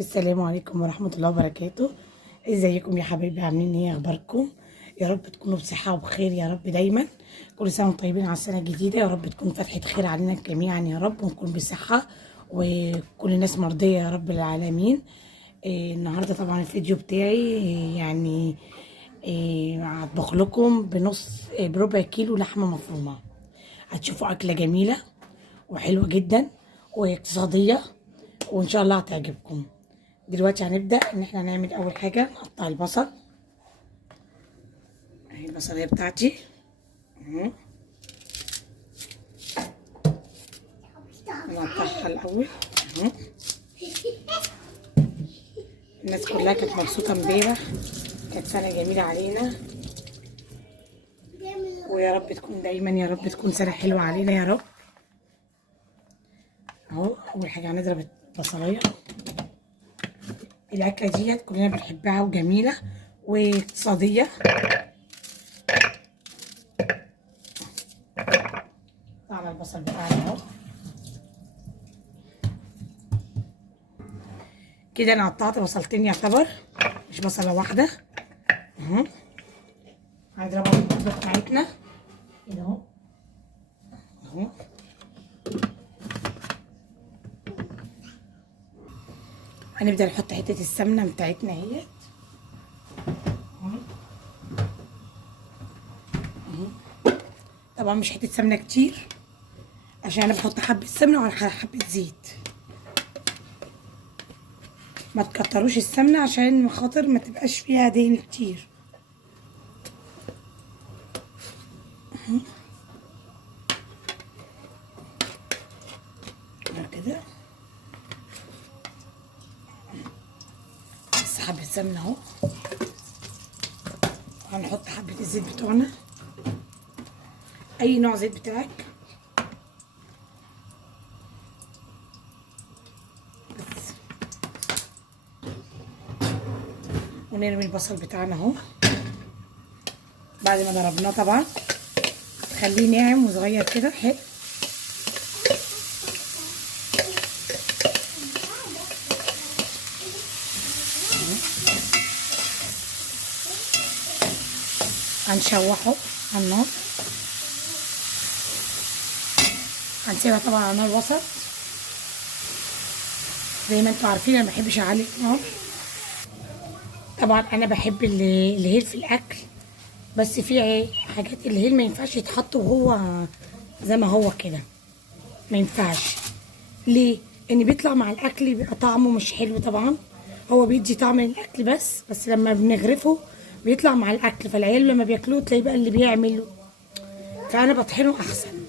السلام عليكم ورحمة الله وبركاته. ازيكم يا حبايبي؟ عاملين ايه؟ اخباركم؟ يا رب تكونوا بصحة وبخير يا رب دايما. كل سنة وانتم طيبين على السنة الجديدة، يا رب تكون فتحة خير علينا جميعا يا رب، ونكون بصحة وكل الناس مرضية يا رب العالمين. النهاردة طبعا الفيديو بتاعي هطبخ لكم بربع كيلو لحمة مفرومة. هتشوفوا أكلة جميلة وحلوة جدا واقتصادية، وإن شاء الله هتعجبكم. دلوقتي هنبدأ ان احنا نعمل اول حاجة نقطع البصل. اهي البصلية بتاعتي نقطعها الاول. الناس كلها كانت مبسوطة امبارح، كانت سنة جميلة علينا، ويا رب تكون دايما يا رب تكون سنة حلوة علينا يا رب. اهو اول حاجة هنضرب البصلية. الاكلة ديت كلنا بنحبها وجميلة واقتصادية. على البصل بتاعنا اهو كده. انا قطعت بصلتين يعتبر، مش بصلة واحدة. اهو هنضربها بالبودرة بتاعتنا كده اهو. اهو هنبدأ نحط حتة السمنة بتاعتنا اهيت. طبعا مش حتة سمنة كتير، عشان انا بحط حبة سمنة وعلى حبة زيت. ما تكتروش السمنة عشان خاطر ما تبقاش فيها دهن كتير. كده بس حبة سمنة اهو. هنحط حبة الزيت بتوعنا، اي نوع زيت بتاعك. بس ونرمي البصل بتاعنا اهو بعد ما ضربناه. طبعا خليه ناعم وصغير كده حلو. هنشوحه على النار، هنسيبها طبعا على نار وسط. زي ما انتوا عارفين انا مبحبش اعلي النار. طبعا انا بحب الهيل في الاكل، بس في حاجات الهيل ما ينفعش يتحط وهو زي ما هو كده، ما ينفعش. ليه؟ ان بيطلع مع الاكل بيبقى طعمه مش حلو. طبعا هو بيدي طعم للاكل بس لما بنغرفه بيطلع مع الاكل، فالعيال لما بياكلوه تلاقيه بقى اللي بيعمل. فانا بطحنه احسن،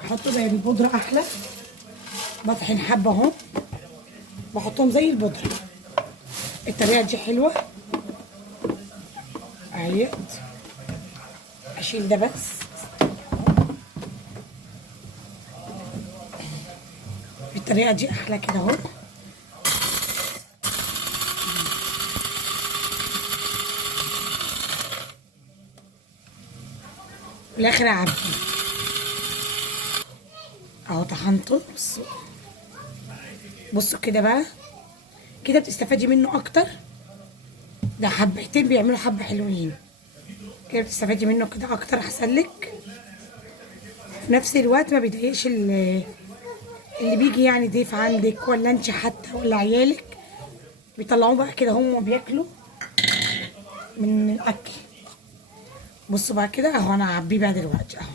احطه زي البودره احلى. بطحن حبه اهو، بحطهم زي البودره. الطريقه دي حلوه اهيت. اشيل ده بس. بالطريقه دي احلى كده اهو. في الاخر اعبي اهو. طحنته. بصوا كده بقى، كده بتستفادي منه اكتر. ده حبتين بيعملوا حبه حلوين كده، بتستفادي منه كده اكتر، احسن لك. في نفس الوقت ما بيضايقش اللي بيجي يعني ضيف عندك، ولا انت حتى ولا عيالك بيطلعوه بقى كده هم بياكلوا من الاكل. بصوا بقى كده اهو. انا هعبيه بقى دلوقتي اهو.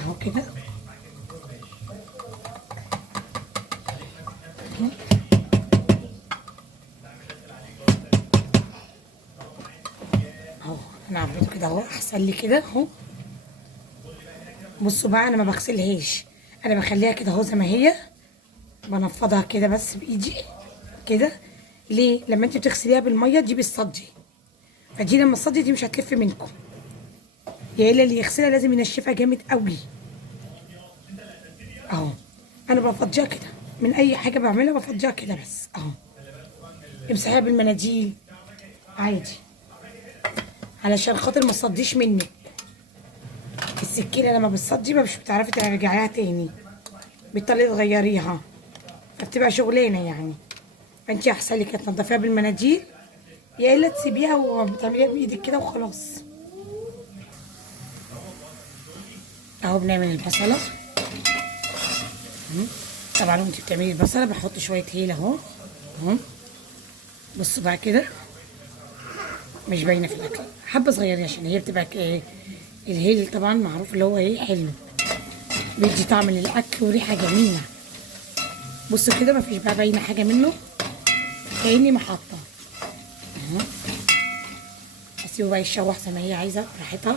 اهو كده اهو. انا عبيته كده اهو، احسن لي كده اهو. بصوا بقى انا ما بغسلهاش، انا بخليها كده اهو زي ما هي. بنفضها كده بس بايدي كده. ليه؟ لما انت بتغسليها بالميه دي بتصدي، فدي لما تصدي دي مش هتلف منكم. يا الا اللي يغسلها لازم ينشفها جامد قوي اهو. انا بفضيها كده من اي حاجه بعملها، بفضيها كده بس اهو. امسحيها بالمناديل عادي علشان خاطر ما تصديش منك. السكينه لما بتصدي مش بتعرفي ترجعيها تاني، بتضطري تغيريها. بتبقى شغلانه يعني. فانت احسن لك تنضفيها بالمناديل، يا الا تسيبيها وبتعمليها بايدك كده وخلاص. اهو بنعمل البصله. طبعا وانت بتعملي البصله بحط شويه هيل اهو. اهو بصوا بقى كده، مش باينه في الاكل، حبه صغيره عشان هي بتبقى الهيل طبعا معروف اللي هو ايه، حلو، بيدي طعم للاكل وريحه جميله. بصوا كده مفيش بقى باينه حاجه منه، كاني محطه. اهو اسيبه بقى يتشوح زي ما هي عايزه براحتها.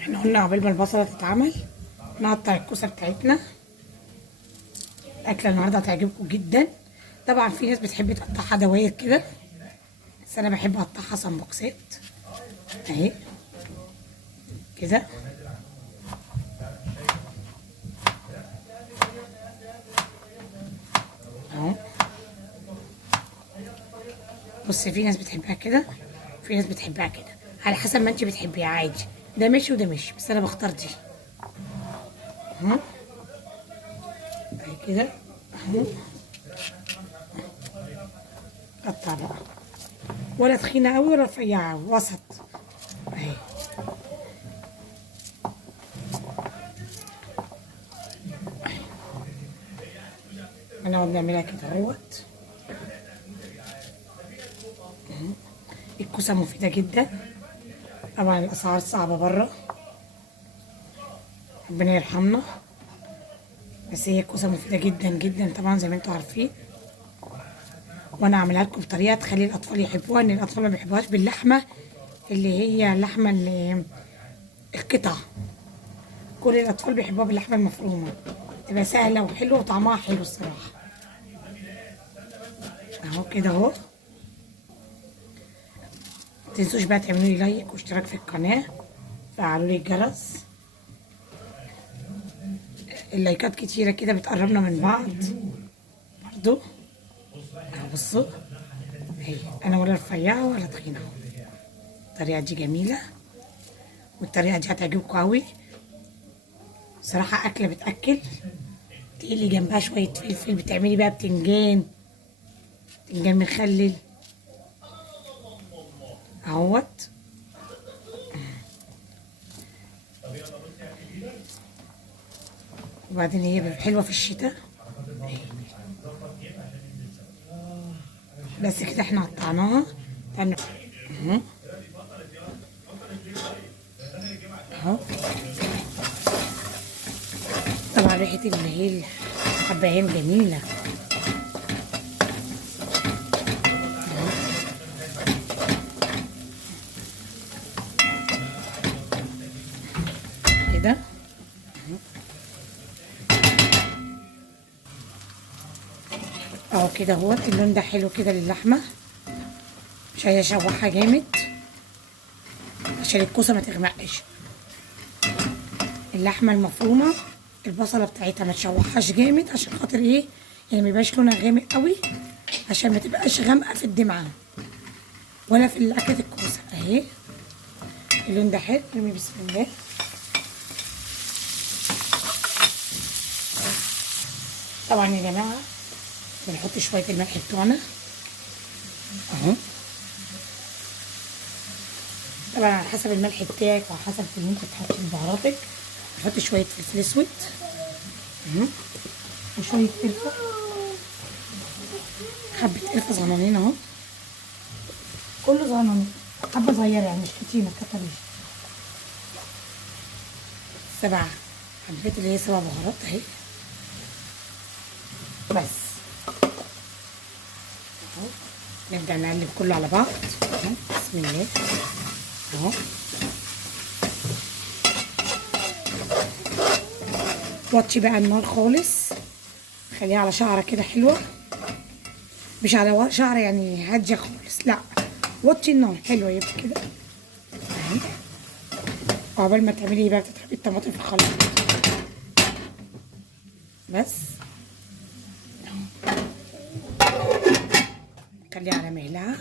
احنا قلنا عقبال ما البصله تتعمل نقطع الكوسه بتاعتنا. الاكله النهارده هتعجبكم جدا. طبعا في ناس بتحب تقطعها دواير كده، بس انا بحب اقطعها سمبوكسات اهي كده. اهو بصي، في ناس بتحبها كده، في ناس بتحبها كده، على حسب ما انت بتحبيها عادي. ده ماشي وده ماشي، بس انا بختار دي. اهو اهي كده. اهو قطع بقى، ولا تخينه قوي ولا رفيعه، وسط اهي. هنقعد نعملها كده اهوت. الكوسه مفيده جدا، طبعا الاسعار صعبه بره، ربنا يرحمنا، بس هي الكوسه مفيده جدا جدا طبعا زي ما انتم عارفين. وانا اعملها لكم بطريقه تخلي الاطفال يحبوها، ان الاطفال ما بيحبوهاش باللحمه اللي هي اللحمه اللي القطع. كل الاطفال بيحبوها باللحمه المفرومه، تبقى سهله وحلوه وطعمها حلو الصراحه. اهو كده اهو. متنسوش بقى تعملوا لي لايك واشتراك في القناه، فعلوا لي الجرس. اللايكات كتيره كده بتقربنا من بعض برضو. اهو بصوا اهي، انا ولا رفيعه ولا تخينه. الطريقه دي جميله، والطريقه دي هتعجبكم قوي صراحه. اكله بتاكل، تقلي جنبها شويه فلفل، بتعملي بقى بتنجان مخلل اهوت. وبعدين هي حلوه في الشتاء. بس كده احنا قطعناها. اهو اهو. طبعا ريحه اللي هي الحبهان جميله. كده اهو كده اهوت. اللون ده حلو كده للحمه، مش هشوحها جامد عشان الكوسه ما تغمقش. اللحمه المفرومه البصله بتاعتها ما تشوحهاش جامد عشان خاطر ايه، يعني ما يبقاش لونها غامق قوي، عشان ما تبقاش غامقه في الدمعه ولا في الاكلة الكوسه اهي. اللون ده حلو. نرمي بسم الله. طبعا يا جماعه بنحط شويه الملح بتوعنا اهو. طبعا على حسب الملح بتاعك وعلى حسب اللي انت بتحطي بهاراتك. نحط شويه فلفل اسود اهو، وشويه قرفه، حبه قرفه صغننين اهو، كله صغننين، حبه صغيره يعني مش كتير، ما تكتريش. 7 حبات اللي هي 7 بهارات اهي بس اهو. نبدا نقلب كله على بعض اهو. بسم الله اهو. وطي بقى النار خالص، خليها على شعره كده حلوه، مش على شعره يعني هاديه خالص، لا وطي النار حلوه يبقى كده اهي. وعقبال ما تعملي بقى تتحبي الطماطم في الخلاط بس خليها على مهلها.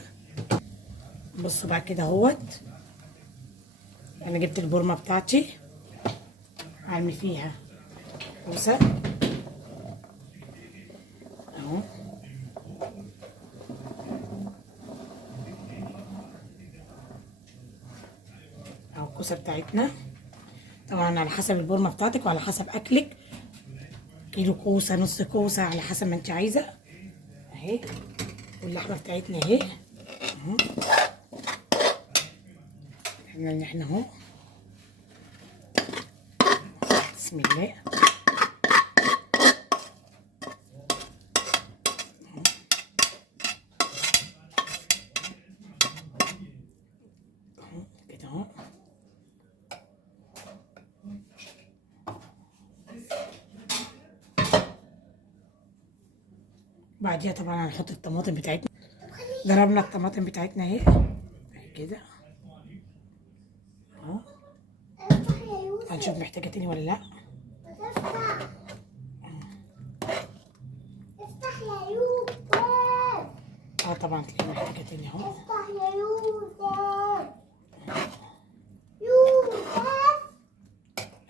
بصوا بقى كده اهوت. انا جبت البورمه بتاعتي، هرمي فيها كوسه الكوسه بتاعتنا، طبعا على حسب البورمه بتاعتك وعلى حسب اكلك، كيلو كوسه، نص كوسه، على حسب ما انت عايزه. اهي واللحمه بتاعتنا اهي اهو، احنا اهو، بسم الله. كده اهو. بعديها طبعا هنحط الطماطم بتاعتنا، ضربنا الطماطم بتاعتنا اهي كده اهو. هنشوف محتاجه تاني ولا لا. افتح يا يوسف. طبعا تلاقي محتاجه تاني اهو. افتح يا يوسف. يوسف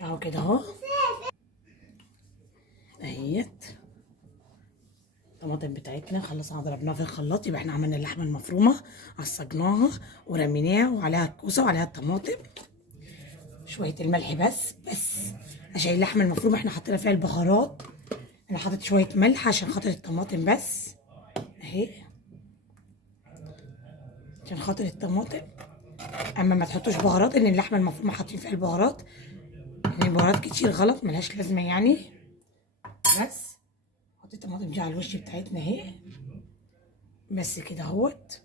اهو كده اهو اهيت الطماطم بتاعتنا خلصنا ضربناها في الخلاط، يبقى احنا عملنا اللحمه المفرومه، عصجناها ورميناها وعليها الكوسه وعليها الطماطم، شويه الملح بس عشان اللحمه المفرومه احنا حطينا فيها البهارات. انا حطيت شويه ملح عشان خاطر الطماطم بس اهي، عشان خاطر الطماطم. اما ما تحطوش بهارات، ان اللحمه المفرومه حاطين فيها البهارات، يعني البهارات كتير غلط ملهاش لازمه يعني. بس حط الطماطم دي على الوش بتاعتنا اهي بس كده اهوت.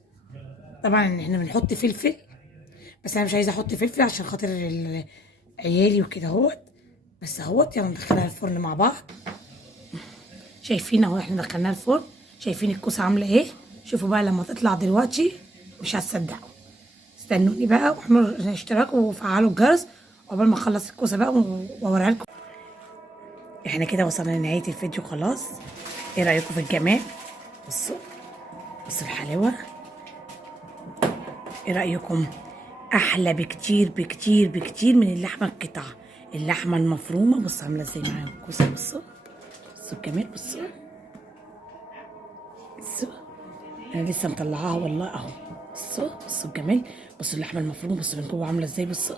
طبعا احنا بنحط فلفل، بس انا مش عايزه احط فلفل عشان خاطر عيالي وكده اهوت. بس اهوت يلا ندخلها الفرن مع بعض. شايفين اهو احنا دخلناها الفرن، شايفين الكوسه عامله ايه. شوفوا بقى لما تطلع دلوقتي مش هتصدقوا. استنوني بقى واعملوا اشتراك وفعلوا الجرس قبل ما اخلص الكوسه بقى واوريها لكم. احنا كده وصلنا لنهايه الفيديو خلاص. ايه رايكم في الجمال؟ بصوا الحلاوه، ايه رايكم؟ احلى بكتير بكتير بكتير من اللحمه القطع. اللحمه المفرومه بصوا عامله ازاي معاها الكوسه. بصوا الجمال، بصوا انا لسه مطلعاها والله اهو. بصوا الجمال، بصوا اللحمه المفرومه، بصوا من جوه عامله ازاي. بصوا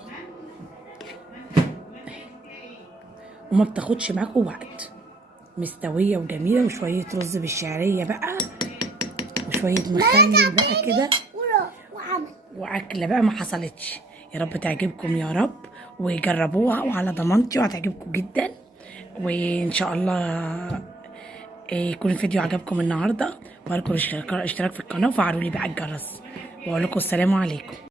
وما بتاخدش معاكم وقت، مستويه وجميله، وشويه رز بالشعريه بقى وشويه مخلل بقى كده، واكله بقى ما حصلتش. يا رب تعجبكم يا رب، وجربوها وعلى ضمانتي وهتعجبكم جدا. وان شاء الله يكون الفيديو عجبكم النهارده، وارجو الاشتراك في القناه وفعلوا لي بقى الجرس، واقول لكم السلام عليكم.